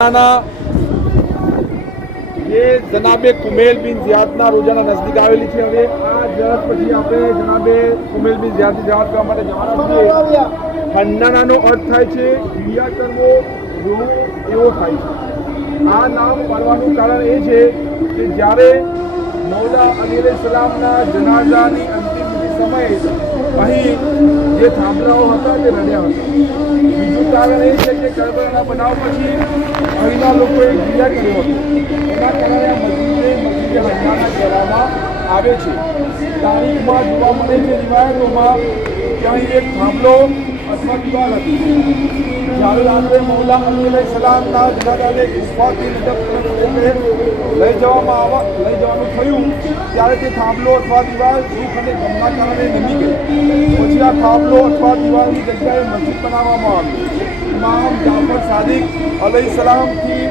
ये जनाबे कुमेल बिन ज़ियादना रोजाना नजदीक आवेली है। હવે આ જહાજ પછી આપણે જનાબે કુમેલ બિન ઝિયાદની જહાજ કરવા માટે જવાના છીએ। હન્નાનાનો અર્થ થાય છે ગિરિયા કરવો, રોવું એવો થાય છે। આ નામ પાડવાનું કારણ એ છે કે જ્યારે મૌલા અલી અલૈહિસ્સલામના જનાઝાની અંતિમ સમયે અહીં જે થાંભલાઓ હતા તે રડ્યા હતા। બીજું કારણ એ છે કે કરબલાના બનાવ પછી અહીંના લોકોએ ગિરિયા કર્યો હતો। એના કારણે આ મસ્જિદે હન્નાના કહેવામાં આવે છે। તારીખમાં જોવા મળે છે રિવાયતોમાં કે અહીં એક થાંભલો અથવા દિવાલ હતી। જ્યારે રાત્રે મૌલા અલી અલૈહિસ્સલામના જનાઝાને ગુફાથી લઈ જવાનું થયું ત્યારે તે થાંભલો અથવા દિવાલ દુઃખ અને ગમના કારણે નમી ગઈ। પછી આ થાંભલો અથવા દિવાલની જગ્યાએ મસ્જિદ બનાવવામાં આવી। ઇમામ જાફર સાદિક અલૈહિસ્સલામથી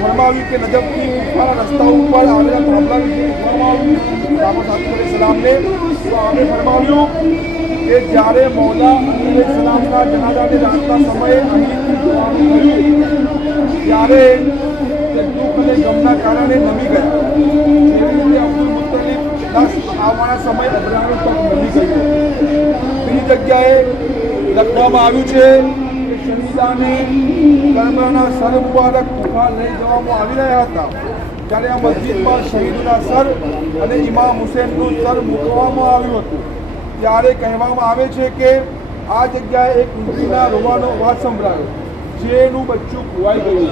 ફરમાવ્યું કે નજફથી ગુફાના રસ્તા ઉપર આવેલા થાંભલા વિશે પૂછવામાં આવ્યું જાફર સાદિક અલૈહિસ્સલામને। તો આમે ફરમાવ્યું કે જ્યારે મૌલા અલી અલૈહિસ્સલામના જનાઝાને રાતના સમયે અહીંથી જવાનું થયું ત્યારે તે દુઃખ અને ગમના કારણે નમી ગયા। જેવી રીતે અબ્દુલ મુત્તલિબના આવવાના સમયે અબ્રાહનું પગ નમી ગયું। બીજી જગ્યાએ લખવામાં આવ્યું છે કે શહીદાને કરબલાના સર મુબારક ગુફા લઈ જવામાં આવી રહ્યા હતા ત્યારે આ મસ્જિદમાં શહીદના સર અને ઇમામ હુસેનનું સર મૂકવામાં આવ્યું હતું। ત્યારે કહેવામાં આવે છે કે આ જગ્યાએ એક ઇન્દ્રીના રોવાનો અવાજ સંભળાયો જેનું બચ્ચું ખોવાઈ ગયું।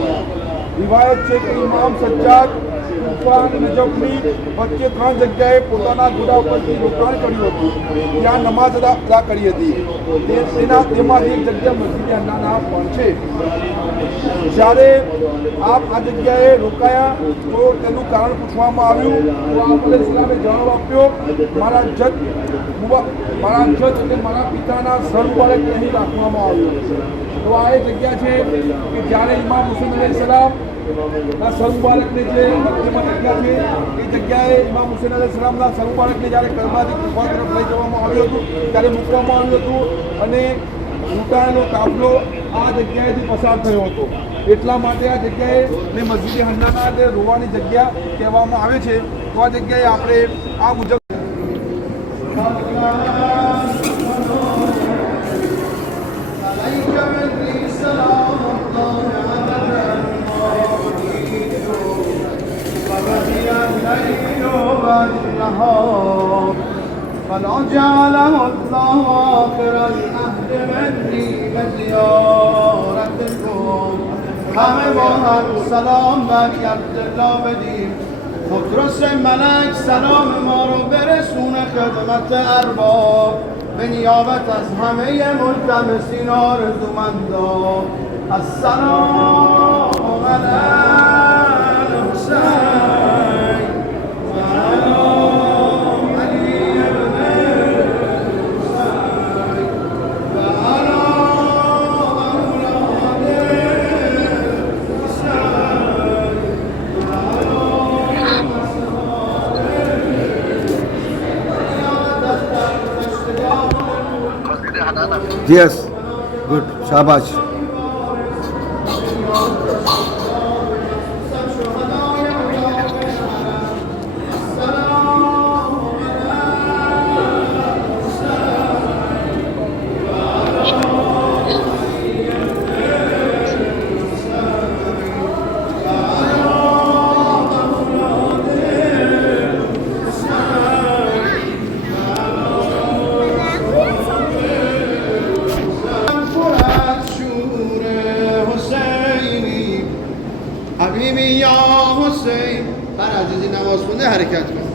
રિવાયત છે કે ઇમામ સજ્જાદ કુફા અને નજફની વચ્ચે 3 જગ્યાએ પોતાના ઘોડા ઉપરથી રોકાણ કર્યું હતું, ત્યાં નમાઝ અદા કરી હતી। તેમાંથી એક જગ્યા મસ્જિદે હન્નાના પણ છે। જ્યારે આપ આ જગ્યાએ રોકાયા તો તેનું કારણ પૂછવામાં આવ્યું તો આપ અલૈહિસ્સલામે જવાબ આપ્યો મારા જજ એટલે મારા પિતાના સર મુબારક અહીં રાખવામાં આવ્યું। તો આ એ જગ્યા છે કે જ્યારે ઇમામ હુસેન અલૈહિસ્સલામના સર મુબારકને જે મક્કામાં જગ્યા છે એ જગ્યાએ ઇમામ હુસેન અલૈહિસ્સલામના સર મુબારકને જ્યારે કરબલાથી ગુફા તરફ લઈ જવામાં આવ્યું હતું ત્યારે મૂકવામાં આવ્યું હતું અને લૂંટાયેલો કાફલો આ જગ્યાએથી પસાર થયો હતો। એટલા માટે આ જગ્યાએ ને મસ્જિદે હન્નાના જે રોવાની જગ્યા કહેવામાં આવે છે। તો આ જગ્યાએ આપણે આ મુજબ فلو جعله الله آخر العهد مني بزيارتكم همه با هم سلام بر عبدالله بدیم خودرس ملک سلام ما رو برسونه خدمت ارباب به نیابت از همه ملتمسین آرزومندان السلام علی الحسین Yes, good, shabash. حبیبی یا حسین هر عزیزی نماز خونده حرکت کن